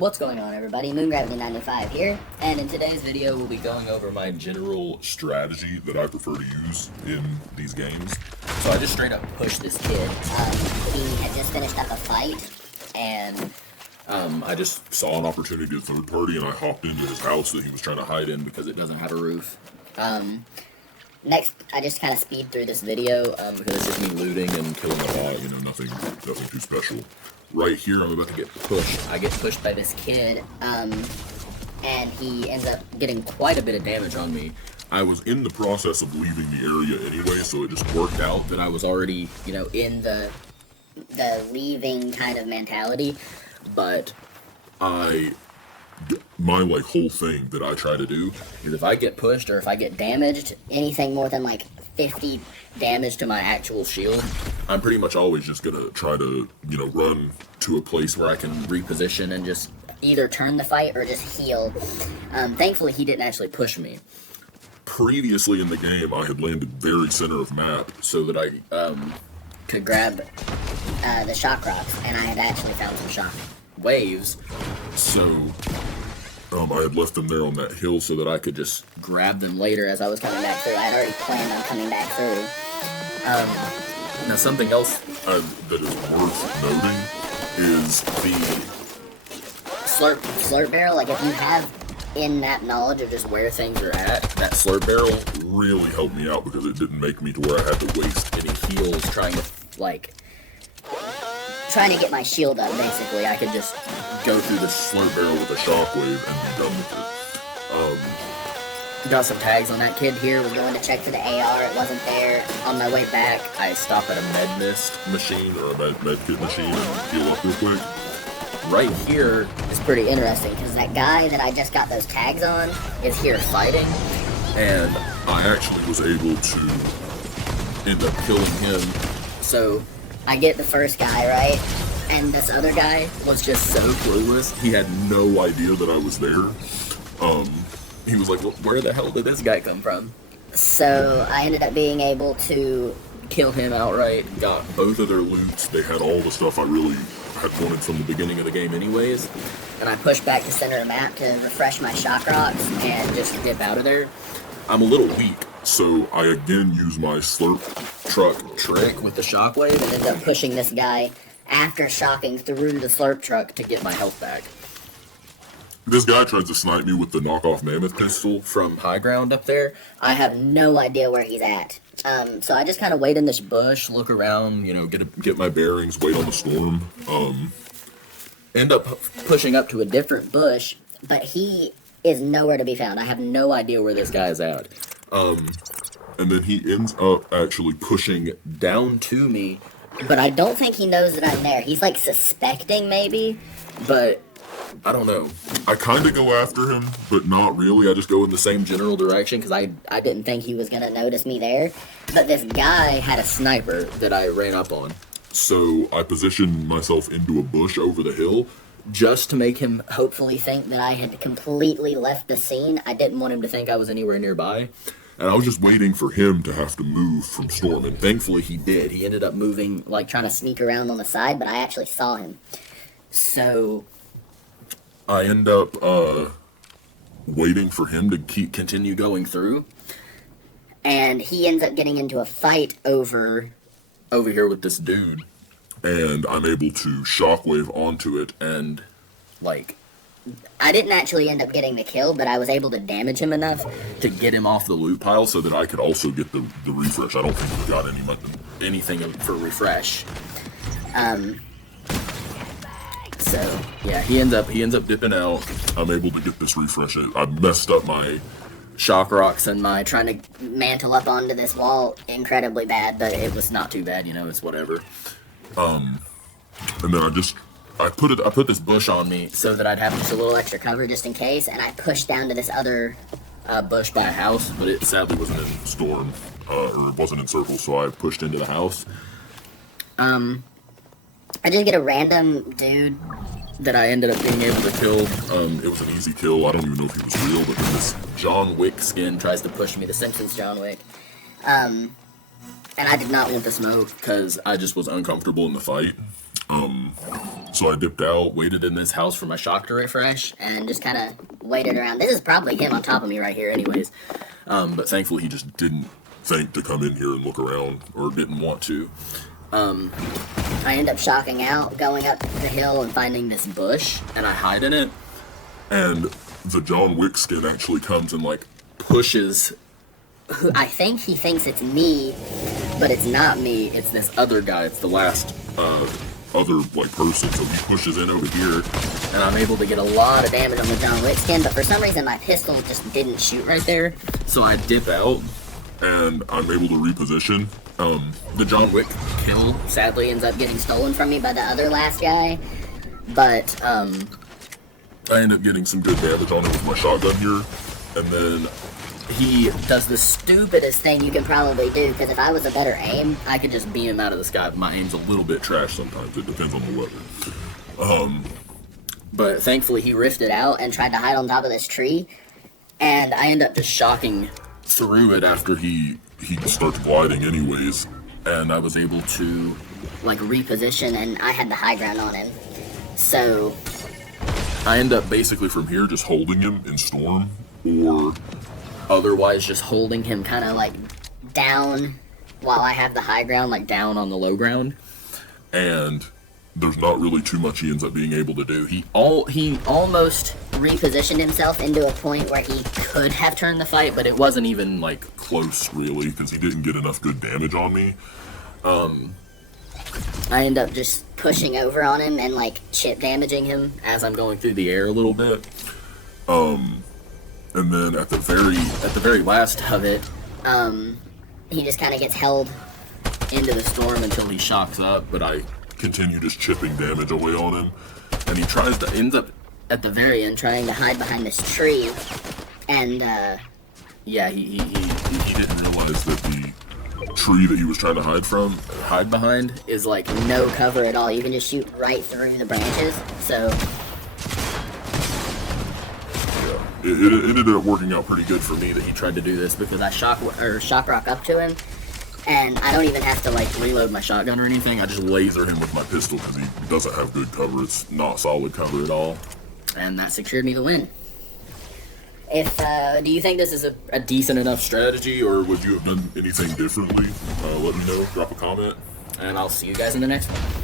What's going on, everybody? MoonGravity95 here, and in today's video We'll be going over my general strategy that I prefer to use in these games. So I just straight up pushed this kid. He had just finished up a fight, and I just saw an opportunity to third party, and I hopped into his house that he was trying to hide in because it doesn't have a roof. Next, I just kind of speed through this video Because it's just me looting and killing a bot, nothing too special. Right here, I'm about to get pushed. I get pushed by this kid, and he ends up getting quite a bit of damage on me. I was in the process of leaving the area anyway, so it just worked out That I was already, in the leaving kind of mentality, but my whole thing that I try to do is if I get pushed or if I get damaged, anything more than 50 damage to my actual shield, I'm pretty much always just gonna try to, run to a place where I can reposition and just either turn the fight or just heal. Thankfully, he didn't actually push me. Previously in the game, I had landed very center of map so that I could grab the shock rocks, and I had actually found some shock waves. So I had left them there on that hill so that I could just grab them later as I was coming back through. I had already planned on coming back through. Now something else that is worth noting is the slurp barrel. If you have in-map knowledge of just where things are at, that slurp barrel really helped me out because it didn't make me to where I had to waste any heals trying to get my shield up. Basically, I could just go through the slurp barrel with a shockwave and be done with it. Got some tags on that kid here. Was going to check for the AR. It wasn't there. On my way back, I stopped at a med mist machine or a med kit machine and heal up real quick. Right here is pretty interesting because that guy that I just got those tags on is here fighting, and I actually was able to end up killing him. So I get the first guy, right? And this other guy was just so clueless. He had no idea that I was there. He was like, where the hell did this guy come from? So I ended up being able to kill him outright. Got both of their loots. They had all the stuff I really had wanted from the beginning of the game anyways. And I pushed back to center of map to refresh my shock rocks and just dip out of there. I'm a little weak, so I again use my slurp truck trick with the shockwave and end up pushing this guy after shocking through the slurp truck to get my health back. This guy tries to snipe me with the knockoff mammoth pistol from high ground up there. I have no idea where he's at. So I just kind of wait in this bush, look around, get my bearings, wait on the storm. End up pushing up to a different bush, but he is nowhere to be found. I have no idea where this guy is at. And then he ends up actually pushing down to me, but I don't think he knows that I'm there. He's suspecting maybe, but I don't know. I kind of go after him, but not really. I just go in the same general direction because I didn't think he was going to notice me there. But this guy had a sniper that I ran up on. So I positioned myself into a bush over the hill just to make him hopefully think that I had completely left the scene. I didn't want him to think I was anywhere nearby. And I was just waiting for him to have to move from storm, and thankfully he did. He ended up moving, trying to sneak around on the side, but I actually saw him. So I end up waiting for him to continue going through. And he ends up getting into a fight over here with this dude. And I'm able to shockwave onto it and I didn't actually end up getting the kill, but I was able to damage him enough to get him off the loot pile so that I could also get the refresh. I don't think we got anything for refresh. So yeah, he ends up dipping out. I'm able to get this refresh. I messed up my shock rocks and my trying to mantle up onto this wall incredibly bad, but it was not too bad, it's whatever. And then I put this bush on me so that I'd have just a little extra cover just in case, and I pushed down to this other bush by a house, but it sadly wasn't in storm, or it wasn't in circle, so I pushed into the house. I did get a random dude that I ended up being able to kill. It was an easy kill. I don't even know if he was real, but then this John Wick skin tries to push me, the Simpsons John Wick. And I did not want the smoke because I just was uncomfortable in the fight. So I dipped out, Waited in this house for my shock to refresh, and just kind of waited around. This is probably him on top of me right here, anyways. but thankfully he just didn't think to come in here and look around, or didn't want to. I end up shocking out, going up the hill and finding this bush, And I hide in it, and the John Wick skin actually comes and like pushes. I think he thinks it's me, but it's not me. It's this other guy. It's the last other like person, so he pushes in over here, and I'm able to get a lot of damage on the John Wick skin, but for some reason my pistol just didn't shoot right there. So I dip out, and I'm able to reposition. The John Wick kill sadly ends up getting stolen from me by the other last guy, but I end up getting some good damage on it with my shotgun here, and then he does the stupidest thing you can probably do, because if I was a better aim, I could just beam him out of the sky. my aim's a little bit trash sometimes. It depends on the weapon. But thankfully he riffed it out and tried to hide on top of this tree, and I end up just shocking through it after he starts gliding anyways, and I was able to like reposition, and I had the high ground on him. So I end up basically from here just holding him in storm, or otherwise just holding him kind of like down while I have the high ground, like down on the low ground. And there's not really too much he ends up being able to do. He almost repositioned himself into a point where he could have turned the fight, but it wasn't even like close really, because he didn't get enough good damage on me. I end up just pushing over on him and like chip damaging him as I'm going through the air a little bit. And then at the very last of it, he just kind of gets held into the storm until he shocks up. But I continue just chipping damage away on him, and he ends up at the very end trying to hide behind this tree, and yeah, he didn't realize that the tree that he was trying to hide behind is like no cover at all. You can just shoot right through the branches. So yeah, it ended up working out pretty good for me that he tried to do this, because I shock rock up to him, and I don't even have to like reload my shotgun or anything. I just laser him with my pistol because he doesn't have good cover. It's not solid cover at all. And that secured me the win. Do you think this is a decent enough strategy, or would you have done anything differently? Let me know, drop a comment. And I'll see you guys in the next one.